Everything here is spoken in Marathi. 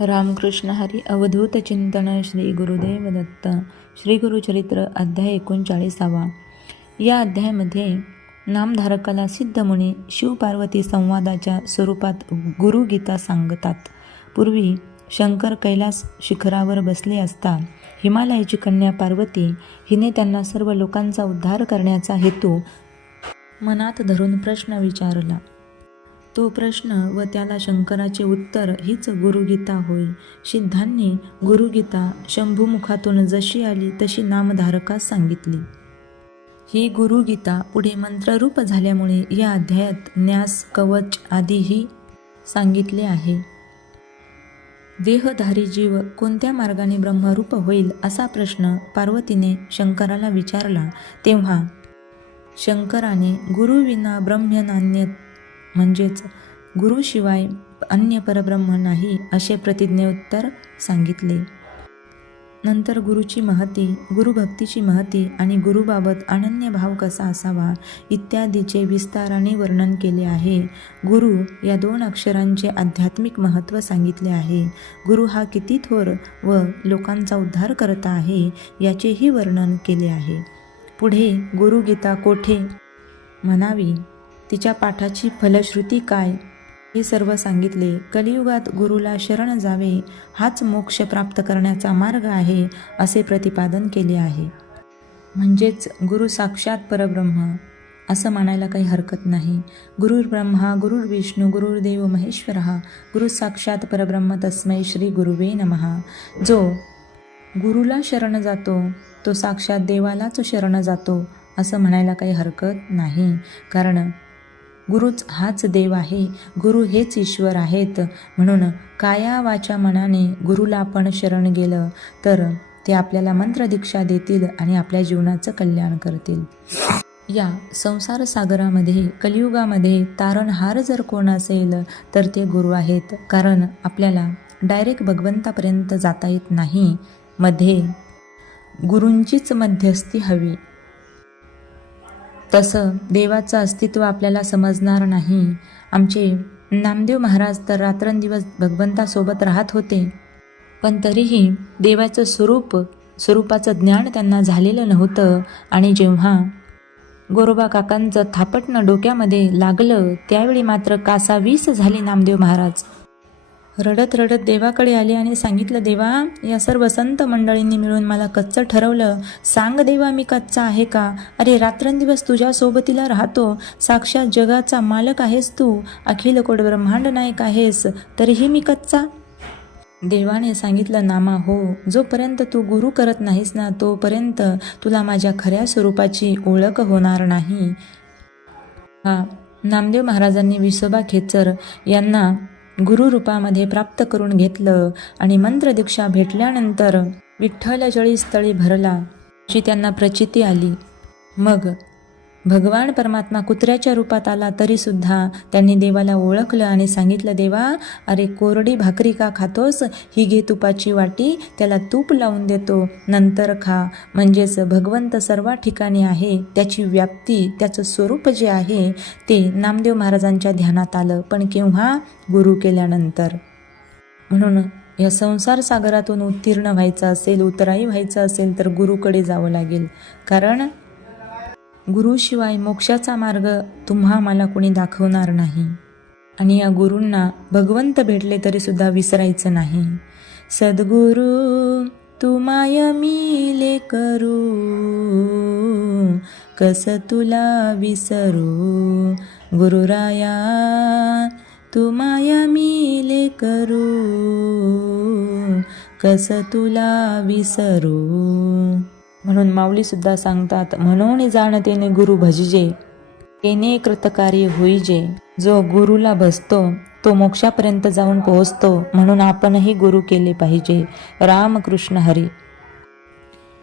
रामकृष्ण हरी अवधूत चिंतन श्री गुरुदेव दत्त श्री गुरुचरित्र अध्याय एकोणचाळीसावा. या अध्यायामध्ये नामधारकाला सिद्धमुनी शिवपार्वती संवादाच्या स्वरूपात गुरुगीता सांगतात. पूर्वी शंकर कैलास शिखरावर बसले असता हिमालयाची कन्या पार्वती हिने त्यांना सर्व लोकांचा उद्धार करण्याचा हेतू मनात धरून प्रश्न विचारला. तो प्रश्न व त्याला शंकराचे उत्तर हीच गुरुगीता होय. सिद्धांनी गुरुगीता शंभुमुखातून जशी आली तशी नामधारकास सांगितली. ही गुरुगीता पुढे मंत्ररूप झाल्यामुळे या अध्यायात न्यास कवच आदीही सांगितले आहे. देहधारी जीव कोणत्या मार्गाने ब्रह्मरूप होईल असा प्रश्न पार्वतीने शंकराला विचारला. तेव्हा शंकराने गुरुविना ब्रह्मनान्य म्हणजेच गुरुशिवाय अन्य परब्रह्म नाही असे प्रतिज्ञोत्तर सांगितले. नंतर गुरुची महती गुरुभक्तीची महती आणि गुरुबाबत अनन्य भाव कसा असावा इत्यादीचे विस्ताराने वर्णन केले आहे. गुरु या दोन अक्षरांचे आध्यात्मिक महत्त्व सांगितले आहे. गुरु हा किती थोर व लोकांचा उद्धार करता आहे याचेही वर्णन केले आहे. पुढे गुरुगीता कोठे? म्हणावी. तिच्या पाठाची फलश्रुती काय? हे सर्व सांगितले कलियुगात गुरुला शरण जावे हाच मोक्ष प्राप्त करण्याचा मार्ग आहे असे प्रतिपादन केले आहे. म्हणजेच गुरु साक्षात परब्रह्म. असं मानायला काही हरकत नाही. गुरुर ब्रह्मा गुरुर विष्णू गुरुर्देव महेश्वर गुरु साक्षात परब्रह्म तस्मै श्री गुरुवे नमहा जो गुरुला शरण जातो तो साक्षात देवालाच शरण जातो असं म्हणायला काही हरकत नाही. कारण गुरुच हाच देव आहे गुरु हेच ईश्वर आहेत. म्हणून काया वाच्या मनाने गुरुला आपण शरण गेलं तर ते आपल्याला मंत्र दीक्षा देतील आणि आपल्या जीवनाचं कल्याण करतील. या संसार सागरामध्ये कलियुगामध्ये तारणहार जर कोण असेल तर ते गुरु आहेत. कारण आपल्याला डायरेक्ट भगवंतापर्यंत जाता येत नाही. मध्ये गुरूंचीच मध्यस्थी हवी. तसं देवाचं अस्तित्व आपल्याला समजणार नाही. आमचे नामदेव महाराज तर रात्रंदिवस भगवंतासोबत राहत होते. पण तरीही देवाचं स्वरूप स्वरूपाचं ज्ञान त्यांना झालेलं नव्हतं आणि जेव्हा गोरोबा काकांचं थापटणं डोक्यामध्ये लागलं त्यावेळी मात्र कासावीस झाली नामदेव महाराज. रडत रडत देवाकडे आले आणि सांगितलं देवा या सर्व संत मंडळींनी मिळून मला कच्चं ठरवलं. सांग देवा मी कच्चा आहे का? अरे रात्रंदिवस तुझ्या सोबतीला राहतो. साक्षात जगाचा मालक आहेस तू. अखिल कोड ब्रह्मांड नायक आहेस. तरीही मी कच्चा. देवाने सांगितलं नामा हो. जोपर्यंत तू गुरु करत नाहीस ना तोपर्यंत तुला माझ्या खऱ्या स्वरूपाची ओळख होणार नाही. हा नामदेव महाराजांनी विसोबा खेचर यांना गुरुरूपामध्ये प्राप्त करून घेतलं आणि मंत्रदीक्षा भेटल्यानंतर विठ्ठल जळी स्थळी भरला अशी त्यांना प्रचिती आली. मग भगवान परमात्मा कुत्र्याच्या रूपात आला तरीसुद्धा त्यांनी देवाला ओळखलं आणि सांगितलं देवा अरे कोरडी भाकरी का खातोस? ही घे तुपाची वाटी त्याला तूप लावून देतो नंतर खा. म्हणजेच भगवंत सर्व ठिकाणी आहे त्याची व्याप्ती त्याचं स्वरूप जे आहे ते नामदेव महाराजांच्या ध्यानात आलं पण केव्हा? गुरु केल्यानंतर. म्हणून या संसार सागरातून उत्तीर्ण व्हायचं असेल उतराई व्हायचं असेल तर गुरुकडे जावं लागेल. कारण गुरुशिवाय मोक्षाचा मार्ग तुम्हा मला कोणी दाखवणार नाही. आणि या गुरूंना भगवंत भेटले तरी सुद्धा विसरायचं नाही. सद्गुरु तुमाय मिले करू कस तुला विसरू? गुरुराया तू माया मिले करू कस तुला विसरू? म्हणून माऊलीसुद्धा सांगतात म्हणून जाणतेने गुरु भजजे तेने कृतकार्य होईजे. जो गुरुला भजतो तो मोक्षापर्यंत जाऊन पोहोचतो. म्हणून आपणही गुरु केले पाहिजे. रामकृष्ण हरी.